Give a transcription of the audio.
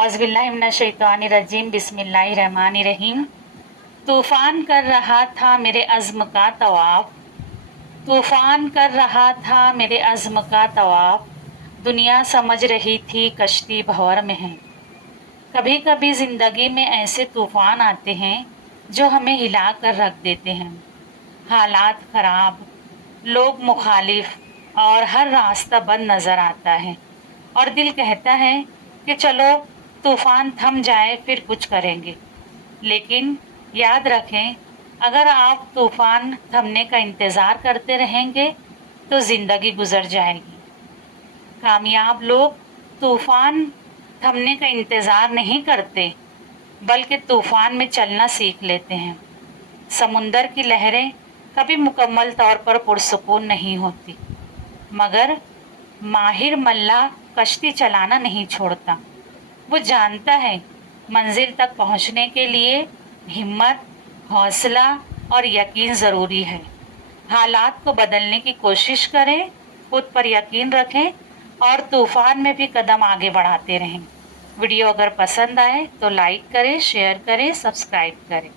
औज़ुबिल्लाहिमिनश्शैतानिर्रजीम बिस्मिल्लाहिर्रहमानिर्रहीम। तूफ़ान कर रहा था मेरे अज़्म का तवाफ़, तूफ़ान कर रहा था मेरे अज़्म का तवाफ़, दुनिया समझ रही थी कश्ती भंवर में है। कभी कभी ज़िंदगी में ऐसे तूफ़ान आते हैं जो हमें हिला कर रख देते हैं। हालात ख़राब, लोग मुखालिफ और हर रास्ता बंद नज़र आता है और दिल कहता है कि चलो तूफ़ान थम जाए फिर कुछ करेंगे। लेकिन याद रखें, अगर आप तूफ़ान थमने का इंतज़ार करते रहेंगे तो ज़िंदगी गुजर जाएगी। कामयाब लोग तूफ़ान थमने का इंतज़ार नहीं करते बल्कि तूफ़ान में चलना सीख लेते हैं। समुंदर की लहरें कभी मुकम्मल तौर पर पुरसुकून नहीं होती, मगर माहिर मल्लाह कश्ती चलाना नहीं छोड़ता। वो जानता है मंजिल तक पहुंचने के लिए हिम्मत, हौसला और यकीन ज़रूरी है। हालात को बदलने की कोशिश करें, खुद पर यकीन रखें और तूफ़ान में भी कदम आगे बढ़ाते रहें। वीडियो अगर पसंद आए तो लाइक करें, शेयर करें, सब्सक्राइब करें।